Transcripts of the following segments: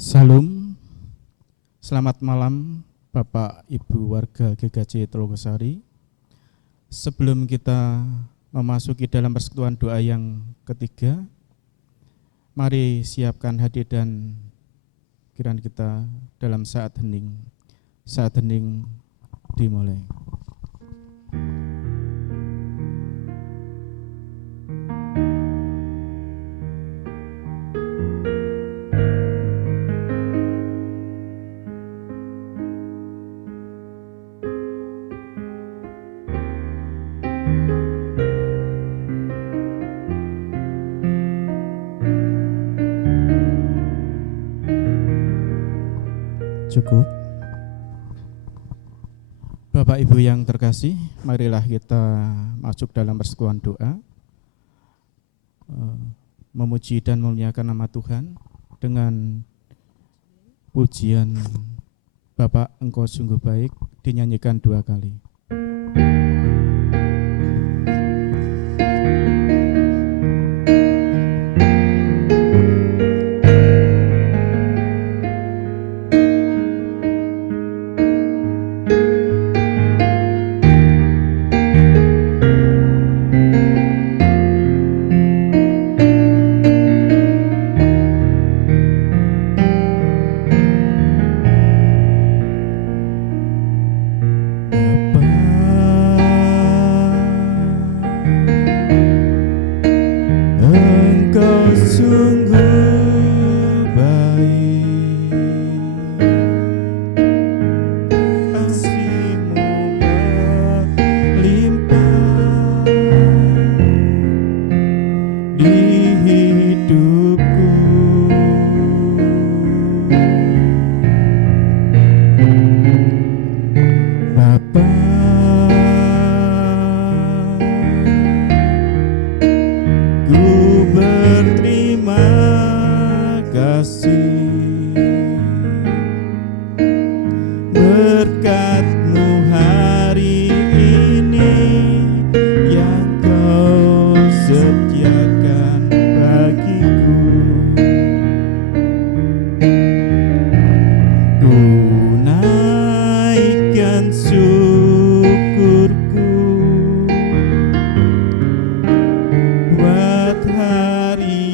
Salam, selamat malam Bapak Ibu warga GKJ Telogosari. Sebelum kita memasuki dalam persekutuan doa yang ketiga, mari siapkan hati dan pikiran kita dalam saat hening. Saat hening dimulai. Cukup. Bapak Ibu yang terkasih, marilah kita masuk dalam persekutuan doa, memuji dan memuliakan nama Tuhan dengan pujian Bapak Engkau sungguh baik dinyanyikan 2 kali.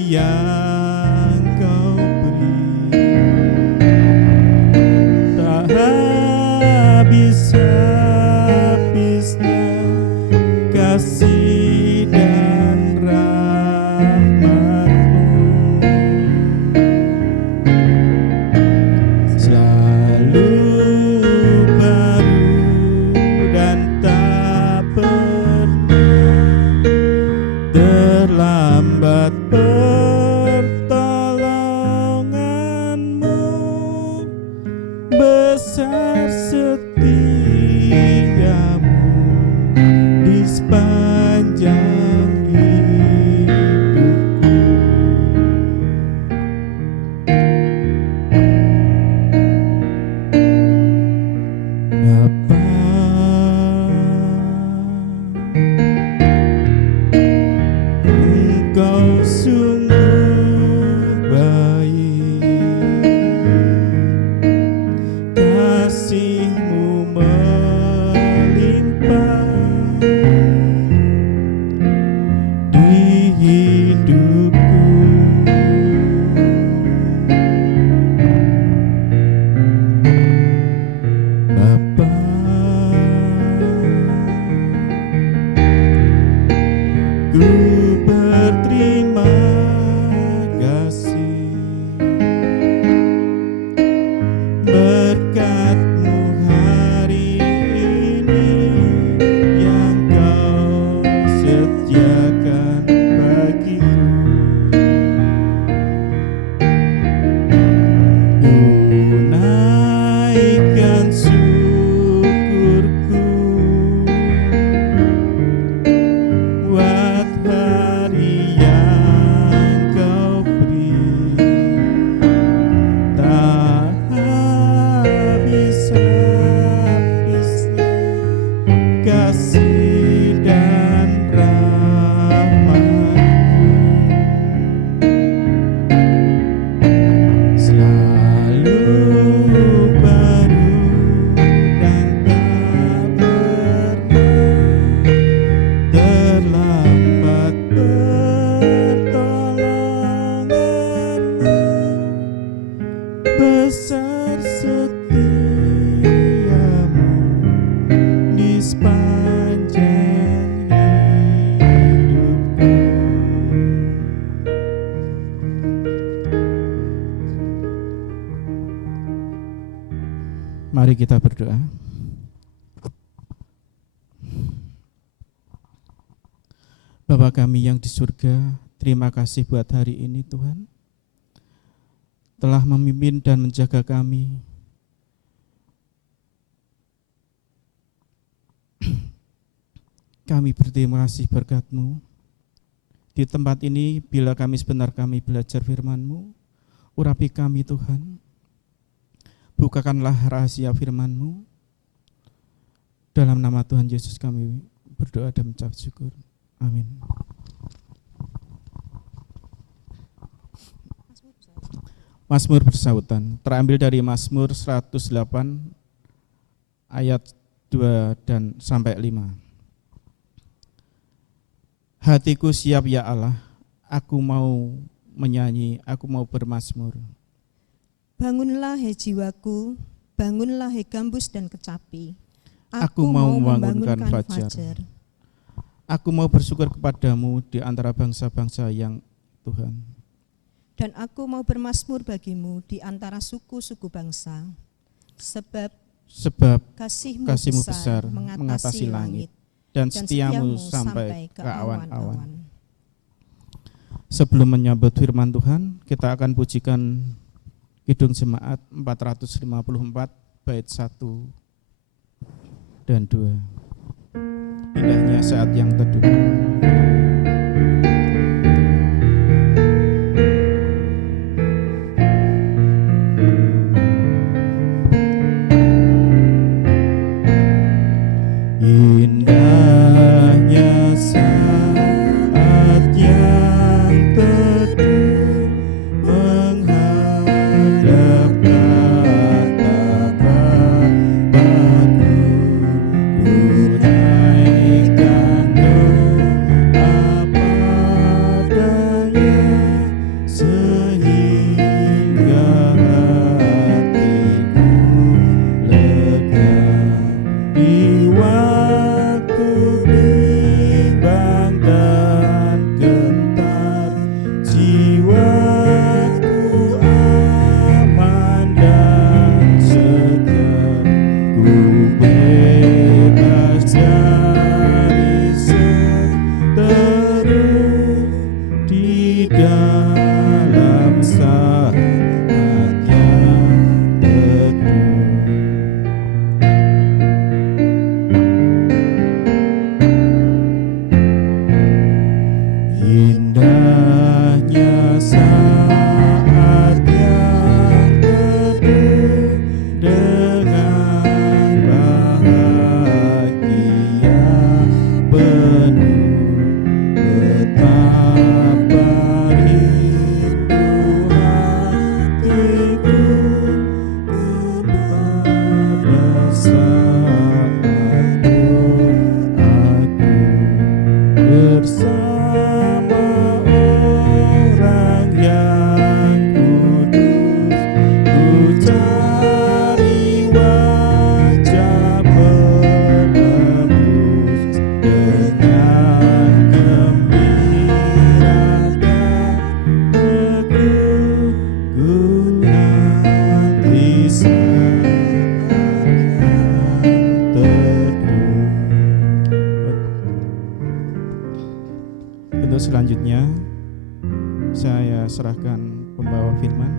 Yang Kau beri besar setiamu di sepanjang hidupku. Mari kita berdoa. Bapa kami yang di surga, terima kasih buat hari ini Tuhan, telah memimpin dan menjaga kami. Kami berterima kasih berkat-Mu. Di tempat ini, bila kami sebentar kami belajar firman-Mu, urapi kami Tuhan. Bukakanlah rahasia firman-Mu. Dalam nama Tuhan Yesus kami berdoa dan mengucap syukur. Amin. Mazmur bersautan terambil dari Mazmur 108 ayat 2 dan sampai 5. Hatiku siap ya Allah, aku mau menyanyi, aku mau bermazmur. Bangunlah hai jiwaku, bangunlah hai gambus dan kecapi. Aku mau membangunkan fajar. Aku mau bersyukur kepadamu di antara bangsa-bangsa yang Tuhan. Dan aku mau bermazmur bagimu di antara suku-suku bangsa. Sebab kasihmu besar mengatasi langit, dan setiamu sampai ke awan-awan. Sebelum menyambut firman Tuhan, kita akan pujikan Kidung Jemaat 454 bait 1 dan 2. Indahnya saat yang teduh. Indahnya saat yang teduh menghadap tatapan Bapa-Ku, naikkan doa padanya sehingga hatiku lega. Di waktu bimbang dan gentar, jiwaku aman dan segar. Ku bebas dari seteru di dalam saat yang teduh. Indahnya saat yang teduh dengan bahagia penuh, betapa rindu hatiku kepada saat doaku bersama orang yang kudus. Ku cari wajah penebus dengan gembira dan teguh. Ku nanti saat yang teduh. Untuk selanjutnya, saya serahkan pembawa firman.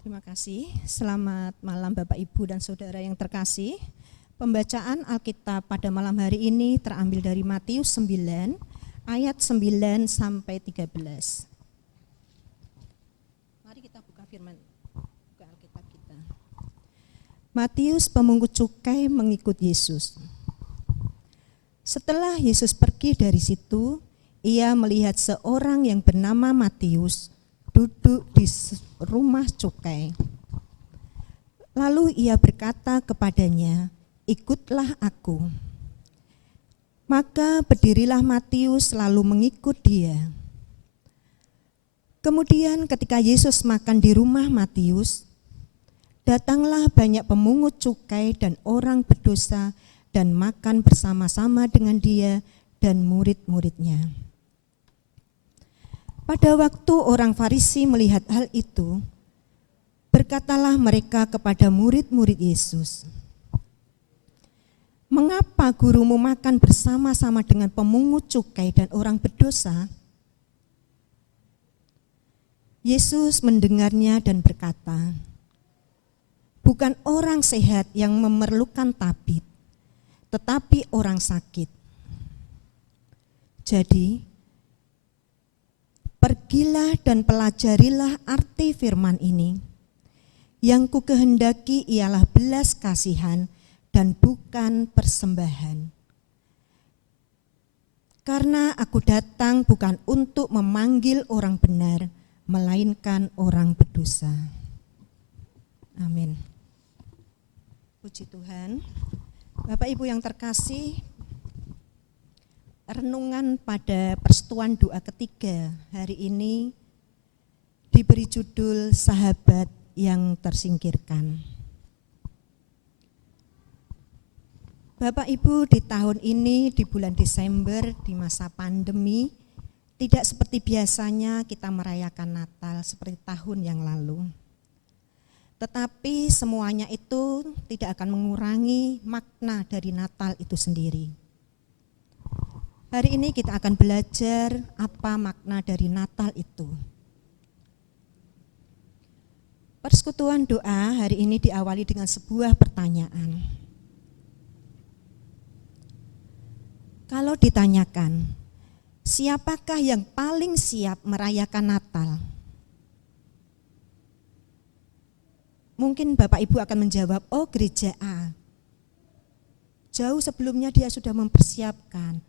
Terima kasih. Selamat malam Bapak Ibu dan Saudara yang terkasih. Pembacaan Alkitab pada malam hari ini terambil dari Matius 9 ayat 9 sampai 13. Mari kita buka firman, buka Alkitab kita. Matius pemungut cukai mengikut Yesus. Setelah Yesus pergi dari situ, ia melihat seorang yang bernama Matius duduk di rumah cukai. Lalu ia berkata kepadanya, "Ikutlah aku." Maka berdirilah Matius lalu mengikut dia. Kemudian ketika Yesus makan di rumah Matius, datanglah banyak pemungut cukai dan orang berdosa dan makan bersama-sama dengan dia dan murid-muridnya. Pada waktu orang Farisi melihat hal itu, berkatalah mereka kepada murid-murid Yesus, "Mengapa gurumu makan bersama-sama dengan pemungut cukai dan orang berdosa?" Yesus mendengarnya dan berkata, "Bukan orang sehat yang memerlukan tabib, tetapi orang sakit. Jadi, pergilah dan pelajarilah arti firman ini. Yang kukehendaki ialah belas kasihan dan bukan persembahan. Karena aku datang bukan untuk memanggil orang benar, melainkan orang berdosa." Amin. Puji Tuhan. Bapak Ibu yang terkasih, renungan pada persekutuan doa ketiga hari ini diberi judul Sahabat yang Tersingkirkan. Bapak Ibu, di tahun ini, di bulan Desember, di masa pandemi, tidak seperti biasanya kita merayakan Natal seperti tahun yang lalu. Tetapi semuanya itu tidak akan mengurangi makna dari Natal itu sendiri. Hari ini kita akan belajar apa makna dari Natal itu. Persekutuan doa hari ini diawali dengan sebuah pertanyaan. Kalau ditanyakan, siapakah yang paling siap merayakan Natal? Mungkin Bapak Ibu akan menjawab, oh gereja A. Jauh sebelumnya dia sudah mempersiapkan.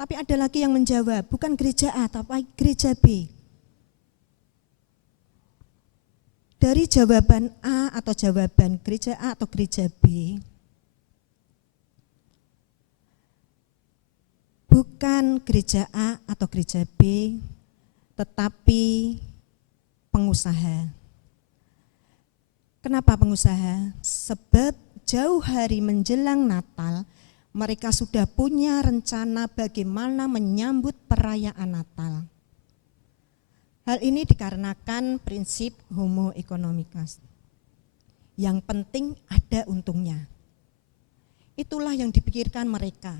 Tapi ada lagi yang menjawab, bukan gereja A, tapi gereja B. Dari jawaban A atau jawaban gereja A atau gereja B, bukan gereja A atau gereja B, tetapi pengusaha. Kenapa pengusaha? Sebab jauh hari menjelang Natal, mereka sudah punya rencana bagaimana menyambut perayaan Natal. Hal ini dikarenakan prinsip homo economicus. Yang penting ada untungnya. Itulah yang dipikirkan mereka.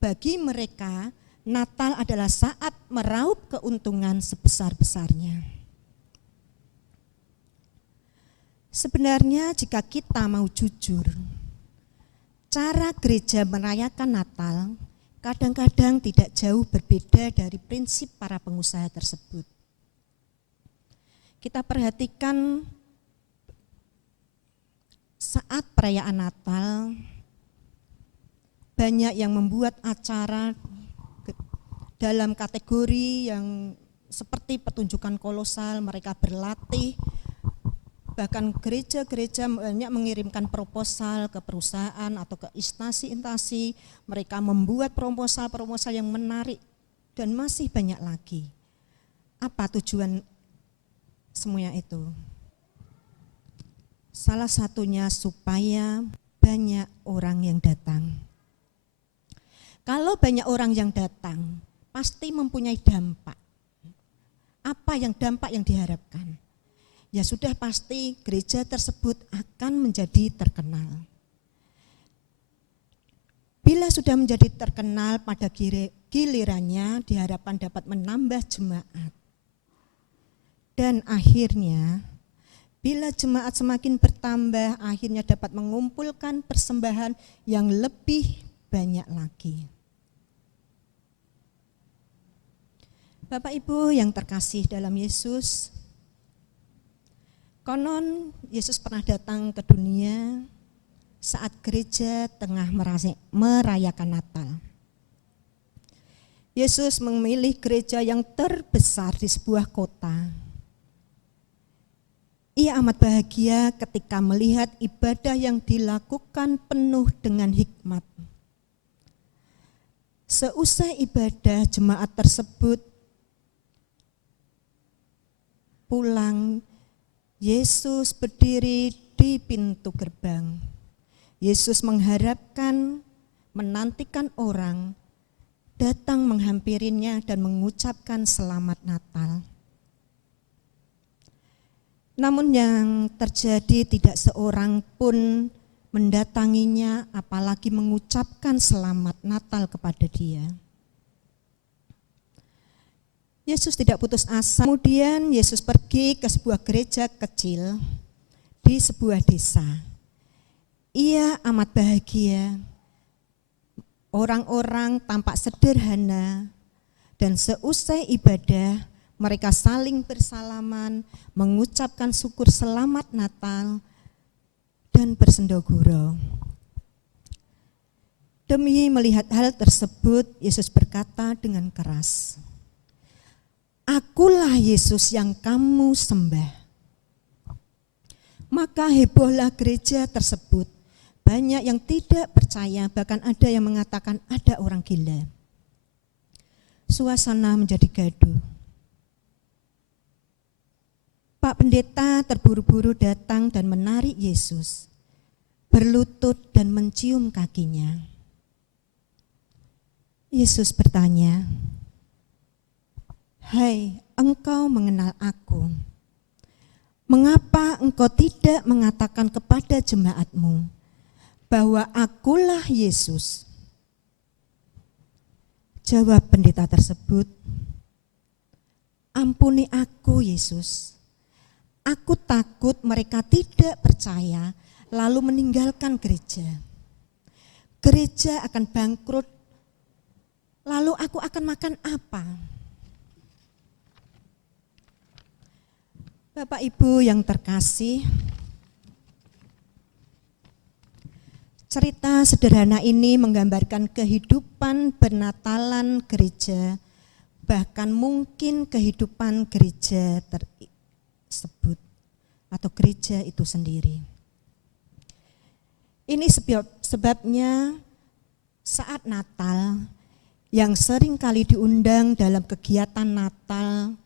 Bagi mereka, Natal adalah saat meraup keuntungan sebesar-besarnya. Sebenarnya jika kita mau jujur, cara gereja merayakan Natal kadang-kadang tidak jauh berbeda dari prinsip para pengusaha tersebut. Kita perhatikan saat perayaan Natal, banyak yang membuat acara dalam kategori yang seperti pertunjukan kolosal, mereka berlatih. Bahkan gereja-gereja banyak mengirimkan proposal ke perusahaan atau ke instansi-instansi, mereka membuat proposal-proposal yang menarik dan masih banyak lagi. Apa tujuan semuanya itu? Salah satunya supaya banyak orang yang datang. Kalau banyak orang yang datang, pasti mempunyai dampak. Apa dampak yang diharapkan? Ya sudah pasti gereja tersebut akan menjadi terkenal. Bila sudah menjadi terkenal, pada gilirannya diharapkan dapat menambah jemaat. Dan akhirnya, bila jemaat semakin bertambah, akhirnya dapat mengumpulkan persembahan yang lebih banyak lagi. Bapak Ibu yang terkasih dalam Yesus, konon Yesus pernah datang ke dunia saat gereja tengah merayakan Natal. Yesus memilih gereja yang terbesar di sebuah kota. Ia amat bahagia ketika melihat ibadah yang dilakukan penuh dengan hikmat. Seusai ibadah, jemaat tersebut pulang. Yesus berdiri di pintu gerbang. Yesus mengharapkan, menantikan orang datang menghampirinya dan mengucapkan selamat Natal. Namun yang terjadi tidak seorang pun mendatanginya, apalagi mengucapkan selamat Natal kepada dia. Yesus tidak putus asa. Kemudian Yesus pergi ke sebuah gereja kecil di sebuah desa. Ia amat bahagia. Orang-orang tampak sederhana, dan seusai ibadah mereka saling bersalaman, mengucapkan syukur selamat Natal, dan bersendoguro. Demi melihat hal tersebut, Yesus berkata dengan keras, "Akulah Yesus yang kamu sembah." Maka hebohlah gereja tersebut. Banyak yang tidak percaya, bahkan ada yang mengatakan ada orang gila. Suasana menjadi gaduh. Pak Pendeta terburu-buru datang dan menarik Yesus, berlutut dan mencium kakinya. Yesus bertanya, "Hai, engkau mengenal aku. Mengapa engkau tidak mengatakan kepada jemaatmu bahwa akulah Yesus?" Jawab pendeta tersebut, "Ampuni aku, Yesus. Aku takut mereka tidak percaya lalu meninggalkan gereja. Gereja akan bangkrut, lalu aku akan makan apa?" Bapak Ibu yang terkasih, cerita sederhana ini menggambarkan kehidupan bernatalan gereja, bahkan mungkin kehidupan gereja tersebut atau gereja itu sendiri. Ini sebabnya saat Natal yang sering kali diundang dalam kegiatan Natal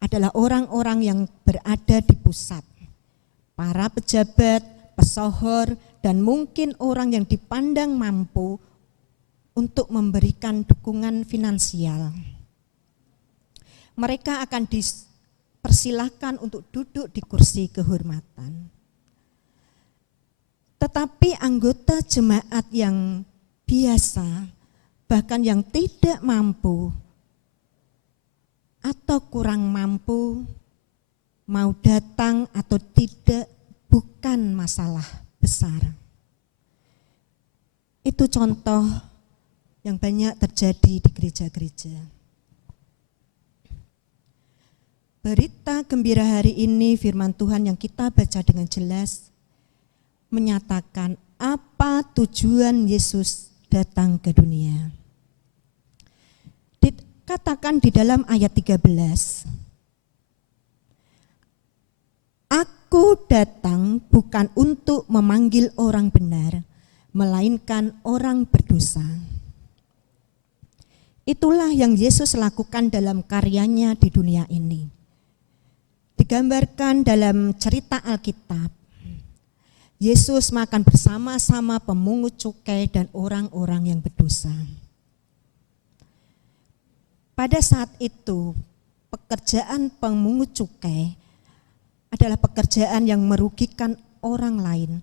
adalah orang-orang yang berada di pusat, para pejabat, pesohor, dan mungkin orang yang dipandang mampu untuk memberikan dukungan finansial. Mereka akan dipersilahkan untuk duduk di kursi kehormatan. Tetapi anggota jemaat yang biasa, bahkan yang tidak mampu atau kurang mampu, mau datang atau tidak bukan masalah besar. Itu contoh yang banyak terjadi di gereja-gereja. Berita gembira hari ini, firman Tuhan yang kita baca dengan jelas menyatakan apa tujuan Yesus datang ke dunia. Dikatakan di dalam ayat 13, "Aku datang bukan untuk memanggil orang benar, melainkan orang berdosa." Itulah yang Yesus lakukan dalam karyanya di dunia ini. Digambarkan dalam cerita Alkitab, Yesus makan bersama-sama pemungut cukai dan orang-orang yang berdosa. Pada saat itu, pekerjaan pemungut cukai adalah pekerjaan yang merugikan orang lain,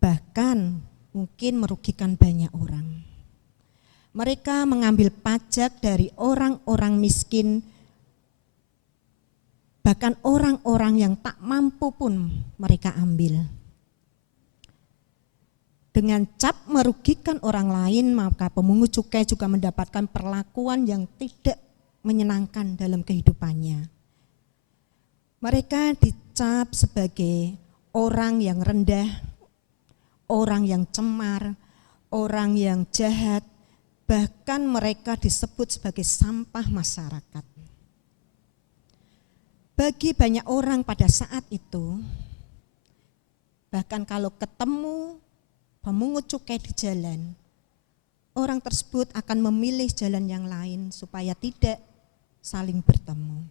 bahkan mungkin merugikan banyak orang. Mereka mengambil pajak dari orang-orang miskin, bahkan orang-orang yang tak mampu pun mereka ambil. Dengan cap merugikan orang lain, maka pemungut cukai juga mendapatkan perlakuan yang tidak menyenangkan dalam kehidupannya. Mereka dicap sebagai orang yang rendah, orang yang cemar, orang yang jahat, bahkan mereka disebut sebagai sampah masyarakat. Bagi banyak orang pada saat itu, bahkan kalau ketemu pemungut cukai di jalan, orang tersebut akan memilih jalan yang lain supaya tidak saling bertemu.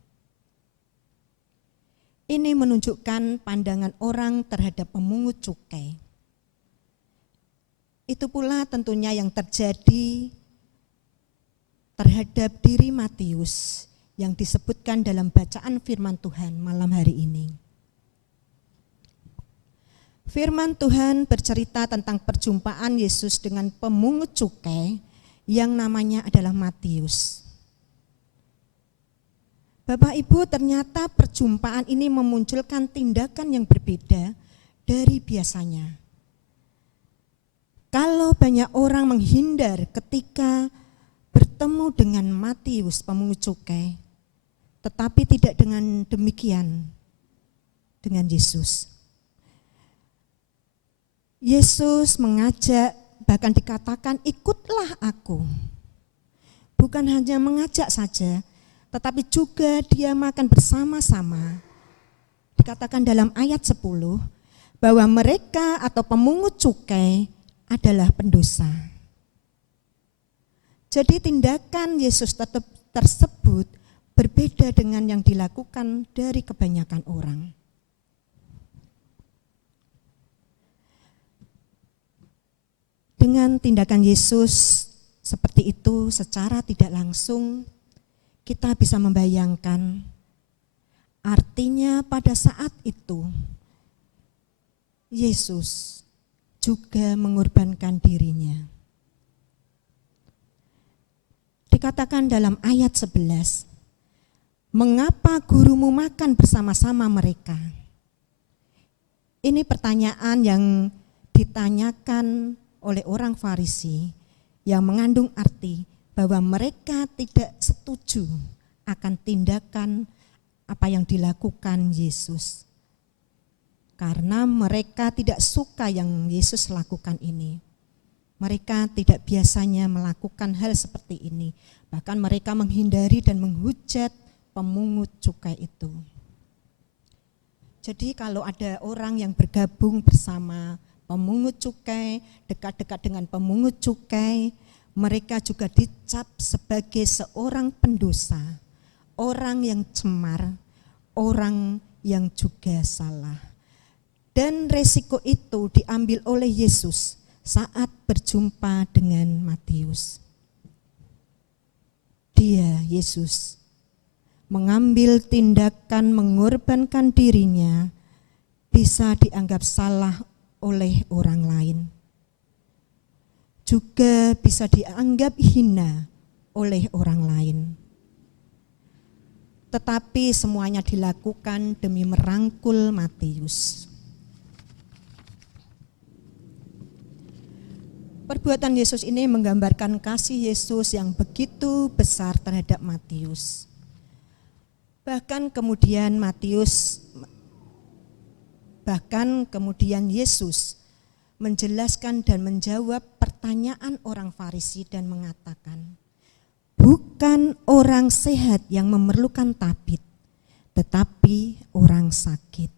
Ini menunjukkan pandangan orang terhadap pemungut cukai. Itu pula tentunya yang terjadi terhadap diri Matius yang disebutkan dalam bacaan firman Tuhan malam hari ini. Firman Tuhan bercerita tentang perjumpaan Yesus dengan pemungut cukai yang namanya adalah Matius. Bapak Ibu, ternyata perjumpaan ini memunculkan tindakan yang berbeda dari biasanya. Kalau banyak orang menghindar ketika bertemu dengan Matius pemungut cukai, tetapi tidak dengan demikian dengan Yesus. Yesus mengajak, bahkan dikatakan ikutlah aku. Bukan hanya mengajak saja, tetapi juga dia makan bersama-sama. Dikatakan dalam ayat 10 bahwa mereka atau pemungut cukai adalah pendosa. Jadi tindakan Yesus tetap tersebut berbeda dengan yang dilakukan dari kebanyakan orang. Dengan tindakan Yesus seperti itu secara tidak langsung kita bisa membayangkan artinya pada saat itu Yesus juga mengorbankan dirinya. Dikatakan dalam ayat 11, mengapa gurumu makan bersama-sama mereka? Ini pertanyaan yang ditanyakan oleh orang Farisi yang mengandung arti bahwa mereka tidak setuju akan tindakan apa yang dilakukan Yesus. Karena mereka tidak suka yang Yesus lakukan ini. Mereka tidak biasanya melakukan hal seperti ini. Bahkan mereka menghindari dan menghujat pemungut cukai itu. Jadi kalau ada orang yang bergabung bersama pemungut cukai, dekat-dekat dengan pemungut cukai, mereka juga dicap sebagai seorang pendosa, orang yang cemar, orang yang juga salah. Dan resiko itu diambil oleh Yesus saat berjumpa dengan Matius. Dia, Yesus, mengambil tindakan mengorbankan dirinya, bisa dianggap salah oleh orang lain. Juga bisa dianggap hina oleh orang lain. Tetapi semuanya dilakukan demi merangkul Matius. Perbuatan Yesus ini menggambarkan kasih Yesus yang begitu besar terhadap Matius. Bahkan kemudian Yesus menjelaskan dan menjawab pertanyaan orang Farisi dan mengatakan, bukan orang sehat yang memerlukan tabib, tetapi orang sakit.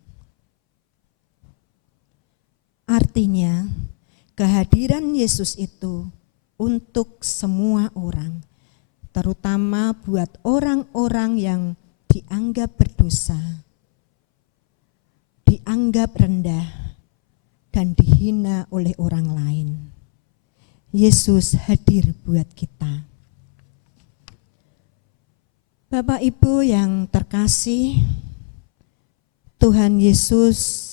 Artinya, kehadiran Yesus itu untuk semua orang, terutama buat orang-orang yang dianggap berdosa, dianggap rendah, dan dihina oleh orang lain. Yesus hadir buat kita. Bapak Ibu yang terkasih, Tuhan Yesus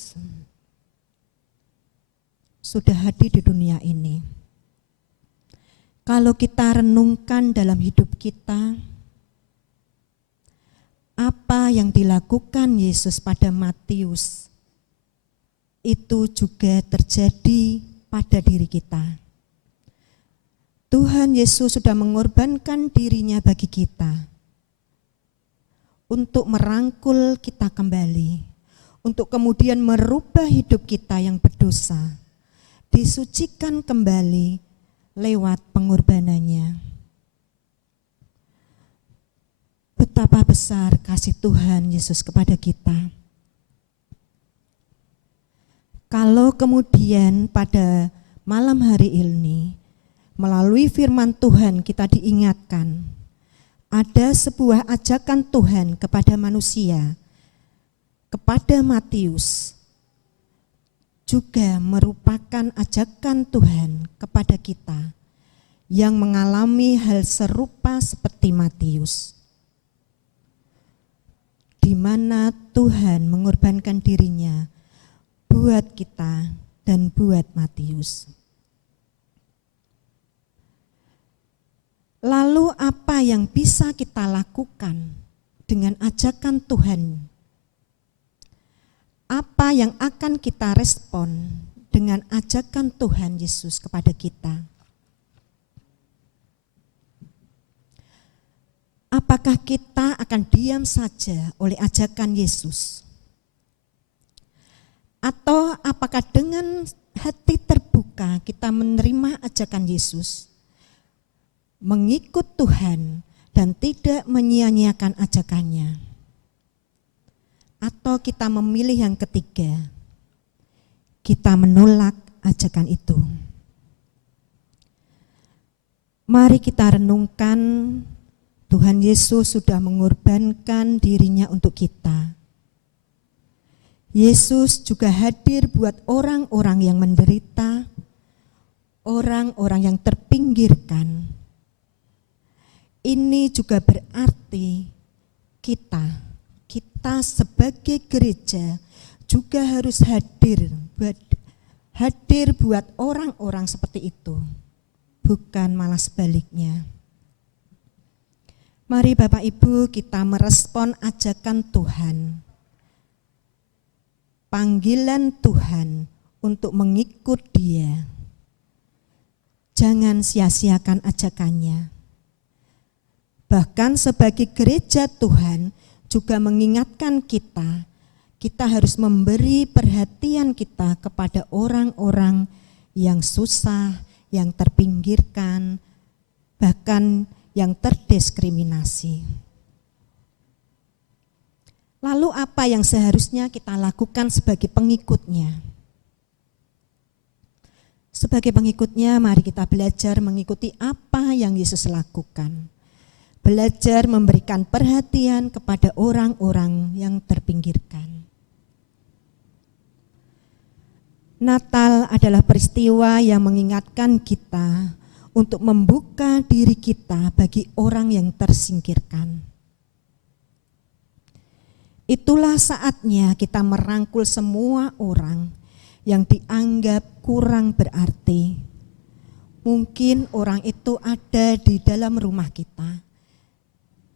sudah hadir di dunia ini. Kalau kita renungkan dalam hidup kita, apa yang dilakukan Yesus pada Matius itu juga terjadi pada diri kita. Tuhan Yesus sudah mengorbankan dirinya bagi kita untuk merangkul kita kembali, untuk kemudian merubah hidup kita yang berdosa, disucikan kembali lewat pengorbanannya. Betapa besar kasih Tuhan Yesus kepada kita. Kalau kemudian pada malam hari ini Melalui firman Tuhan kita diingatkan ada sebuah ajakan Tuhan kepada manusia, kepada Matius, juga merupakan ajakan Tuhan kepada kita yang mengalami hal serupa seperti Matius, di mana Tuhan mengorbankan dirinya buat kita dan buat Matius. Lalu apa yang bisa kita lakukan dengan ajakan Tuhan? Apa yang akan kita respon dengan ajakan Tuhan Yesus kepada kita? Apakah kita akan diam saja oleh ajakan Yesus? Atau apakah dengan hati terbuka kita menerima ajakan Yesus, mengikut Tuhan dan tidak menyia-nyiakan ajakannya? Atau kita memilih yang ketiga, kita menolak ajakan itu? Mari kita renungkan, Tuhan Yesus sudah mengorbankan dirinya untuk kita. Yesus juga hadir buat orang-orang yang menderita, orang-orang yang terpinggirkan. Ini juga berarti kita sebagai gereja juga harus hadir buat orang-orang seperti itu, bukan malah sebaliknya. Mari Bapak Ibu kita merespon ajakan Tuhan, panggilan Tuhan untuk mengikut Dia. Jangan sia-siakan ajakannya. Bahkan sebagai gereja Tuhan juga mengingatkan kita harus memberi perhatian kita kepada orang-orang yang susah, yang terpinggirkan, bahkan yang terdiskriminasi. Lalu apa yang seharusnya kita lakukan sebagai pengikutnya? Sebagai pengikutnya, mari kita belajar mengikuti apa yang Yesus lakukan. Belajar memberikan perhatian kepada orang-orang yang terpinggirkan. Natal adalah peristiwa yang mengingatkan kita untuk membuka diri kita bagi orang yang tersingkirkan. Itulah saatnya kita merangkul semua orang yang dianggap kurang berarti. Mungkin orang itu ada di dalam rumah kita,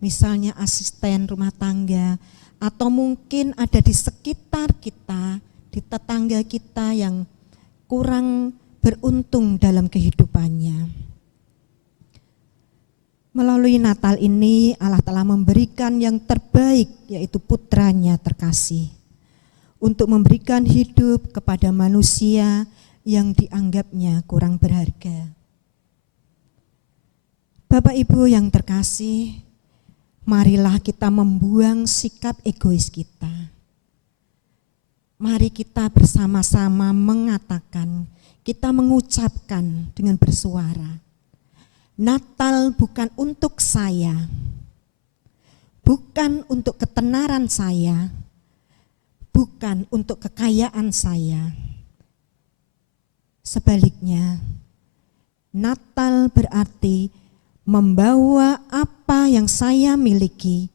misalnya asisten rumah tangga, atau mungkin ada di sekitar kita, di tetangga kita yang kurang beruntung dalam kehidupannya. Melalui Natal ini Allah telah memberikan yang terbaik, yaitu putranya terkasih, untuk memberikan hidup kepada manusia yang dianggapnya kurang berharga. Bapak Ibu yang terkasih, marilah kita membuang sikap egois kita. Mari kita bersama-sama mengatakan, kita mengucapkan dengan bersuara, Natal bukan untuk saya, bukan untuk ketenaran saya, bukan untuk kekayaan saya. Sebaliknya, Natal berarti membawa apa yang saya miliki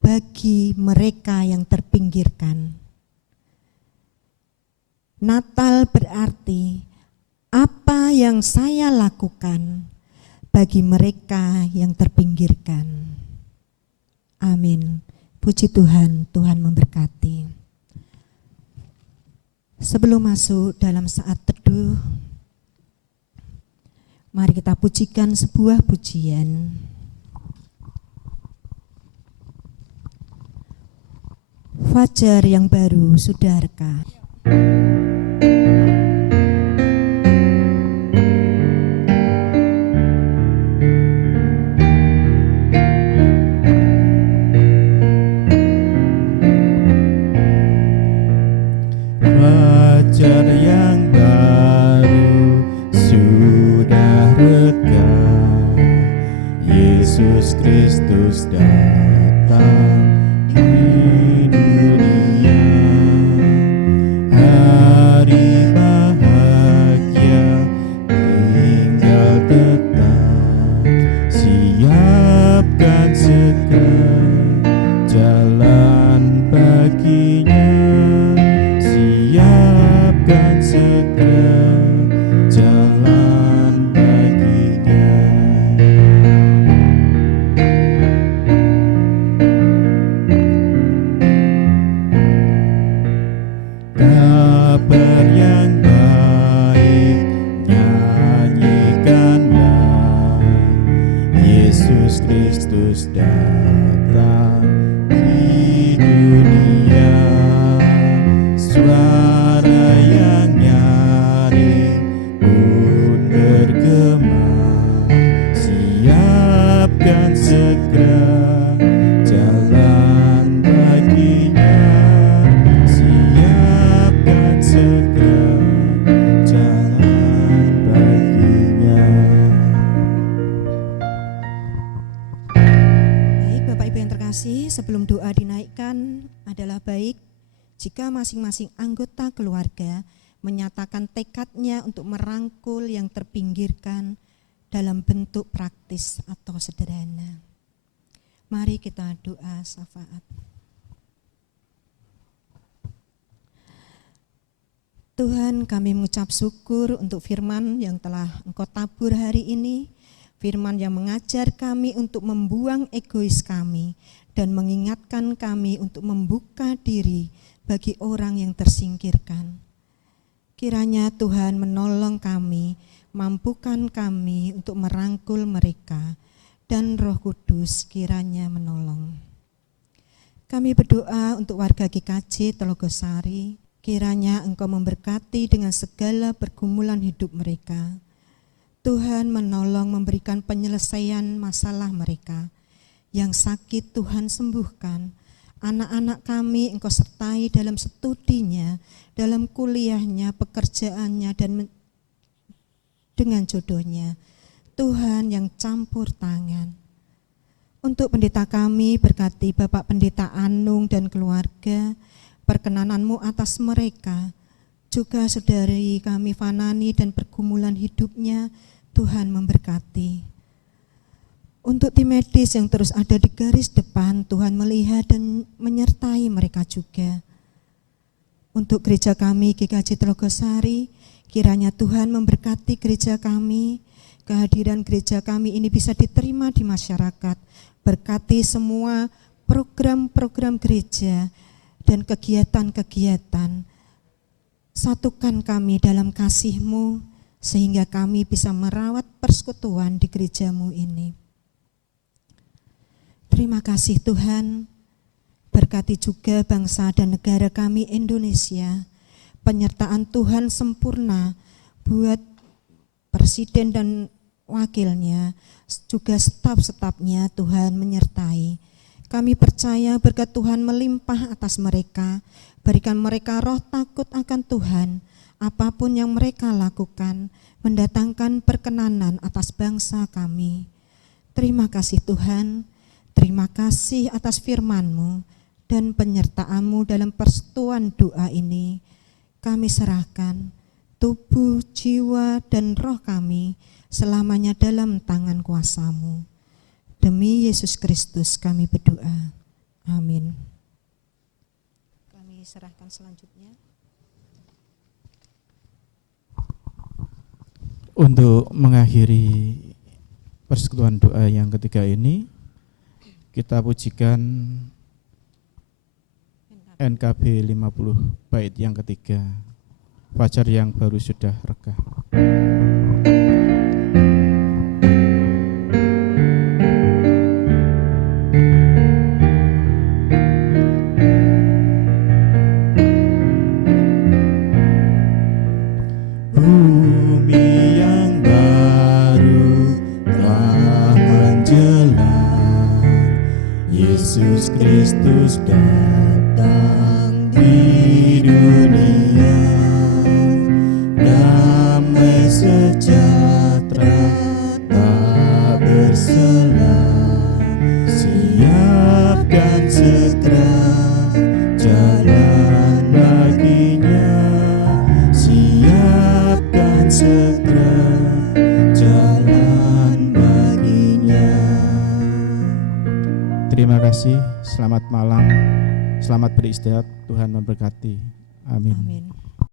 bagi mereka yang terpinggirkan. Natal berarti apa yang saya lakukan bagi mereka yang terpinggirkan. Amin. Puji Tuhan, Tuhan memberkati. Sebelum masuk dalam saat teduh, mari kita pujikan sebuah pujian. Fajar yang baru, Sudarka. Fajar yang baru sudah Kristus datang di dunia. Hari bahagia tinggal tetap, siapkan segera jalan baginya, siapkan segera jalan baginya. Kabar yang baik nyanyikanlah, Yesus Kristus datang di dunia. Suara yang nyaring pun bergema, siapkan segera jalan baginya, siapkan segera jalan baginya. Baik, Bapak Ibu yang terkasih, sebelum doa dinaikkan adalah baik jika masing-masing anggota keluarga menyatakan tekadnya untuk merangkul yang terpinggirkan dalam bentuk praktis atau sederhana. Mari kita doa syafaat. Tuhan, kami mengucap syukur untuk firman yang telah Engkau tabur hari ini, firman yang mengajar kami untuk membuang egois kami dan mengingatkan kami untuk membuka diri bagi orang yang tersingkirkan. Kiranya Tuhan menolong kami, mampukan kami untuk merangkul mereka, dan Roh Kudus kiranya menolong. Kami berdoa untuk warga GKJ Telogosari, kiranya Engkau memberkati dengan segala pergumulan hidup mereka. Tuhan menolong memberikan penyelesaian masalah mereka. Yang sakit Tuhan sembuhkan. Anak-anak kami Engkau sertai dalam studinya, dalam kuliahnya, pekerjaannya, dan dengan jodohnya. Tuhan yang campur tangan. Untuk pendeta kami, berkati Bapak Pendeta Anung dan keluarga, perkenanan-Mu atas mereka. Juga saudari kami Fanani dan pergumulan hidupnya, Tuhan memberkati. Untuk tim medis yang terus ada di garis depan, Tuhan melihat dan menyertai mereka juga. Untuk gereja kami GKJ Telogosari, kiranya Tuhan memberkati gereja kami, kehadiran gereja kami ini bisa diterima di masyarakat, berkati semua program-program gereja dan kegiatan-kegiatan. Satukan kami dalam kasih-Mu, sehingga kami bisa merawat persekutuan di gereja-Mu ini. Terima kasih Tuhan, berkati juga bangsa dan negara kami Indonesia, penyertaan Tuhan sempurna buat presiden dan wakilnya, juga staf-stafnya Tuhan menyertai. Kami percaya berkat Tuhan melimpah atas mereka, berikan mereka roh takut akan Tuhan, apapun yang mereka lakukan, mendatangkan perkenanan atas bangsa kami. Terima kasih Tuhan. Terima kasih atas firman-Mu dan penyertaan-Mu dalam persekutuan doa ini. Kami serahkan tubuh, jiwa, dan roh kami selamanya dalam tangan kuasa-Mu. Demi Yesus Kristus kami berdoa. Amin. Kami serahkan selanjutnya. Untuk mengakhiri persekutuan doa yang ketiga ini, kita pujikan NKB 50 bait yang ketiga, fajar yang baru sudah reka. Bumi yang baru telah menjelang, Yesus Kristus datang di dunia. Damai sejahtera tak berselang, Terima kasih, selamat malam, selamat beristirahat, Tuhan memberkati. Amin. Amin.